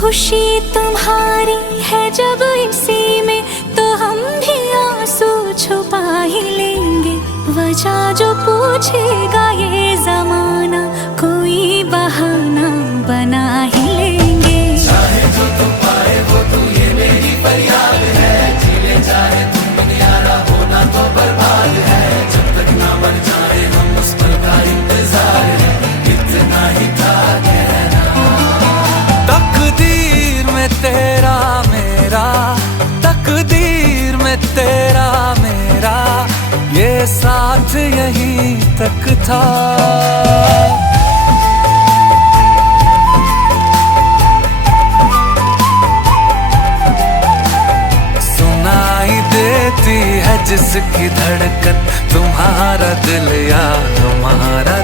खुशी तुम्हारी है जब इसी में, तो हम भी आंसू छुपा ही लेंगे। वजह जो पूछेगा ये जमाना, कोई बहाना बना ही लेंगे। चाहे जो तो पाए वो तू, ये मेरी फरियाद है। जीले चाहे तुम दुनियारा, होना तो बर्बाद है। जब तक ना बन जाए हम, उस पल का इंतजार है। इतना ही था कहना। तकदीर में तेरा मेरा, तकदीर में तेरा मेरा, ये साथ यहीं तक था। सुनाई देती है जिसकी धड़कन, तुम्हारा दिल या हमारा